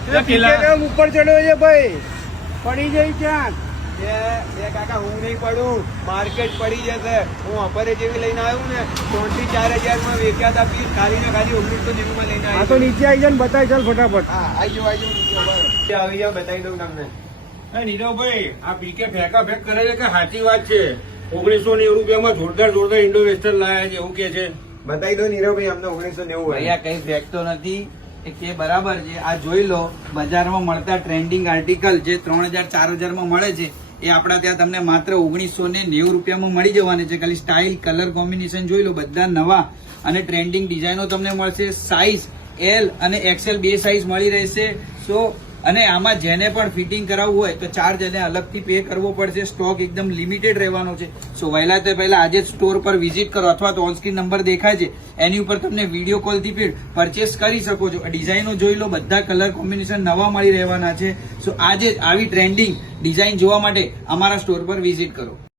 ઉપર ચડ્યો છે ભાઈ, પડી જઈ ક્યાં? કાકા હું નહીં પડું, માર્કેટ પડી જશે. હું અપરે જેવી લઈને આવ્યું ને 3 થી 4 હજાર માં વેચ્યા હતા પીસ, ખાલી ને ખાલી 1990 માં લઈને આ તો નીચે આવી જાય ને બતાવી ચાલ ફટાફટ. હા આવી જાવ આવી જાવ બતાવી દઉં તમને. નીરવભાઈ આ પીકે ફેંકા ફેંક કરે છે કે સાચી વાત છે? 1990 રૂપિયામાં જોરદાર ઇન્ડો વેસ્ટર્ન લાયા છે એવું કે છે. બતાવી દો નીરવભાઈ, અમને 1990 ભૈયા કઈ ફેંકતો નથી, એ બરાબર છે. આ જોઈ લો, બજારમાં મળતા ટ્રેન્ડિંગ આર્ટિકલ જે 3000-4000 માં મળે છે એ આપડા ત્યાં તમને માત્ર 1990 રૂપિયામાં મળી જવાના છે. ખાલી સ્ટાઇલ, કલર કોમ્બિનેશન જોઈ લો, બધા નવા અને ટ્રેન્ડિંગ ડિઝાઇનો તમને મળશે. સાઇઝ એલ અને એક્સેલ બે સાઇઝ મળી રહેશે. અને આમાં જેને પણ ફિટિંગ કરાવવું હોય તો ચાર્જ એને અલગથી પે કરવો પડશે. સ્ટોક એકદમ લિમિટેડ રહેવાનો છે. સો વહેલા તે પહેલા આજે સ્ટોર પર વિઝિટ કરો, અથવા તો ઓનસ્ક્રીન નંબર દેખાય છે એની ઉપર તમને વિડીયો કોલથી પરચેસ કરી શકો છો. ડિઝાઇનો જોઈ લો, બધા કલર કોમ્બિનેશન નવા મળી રહેવાના છે. સો આજે આવી ટ્રેન્ડિંગ ડિઝાઇન જોવા માટે અમારા સ્ટોર પર વિઝિટ કરો.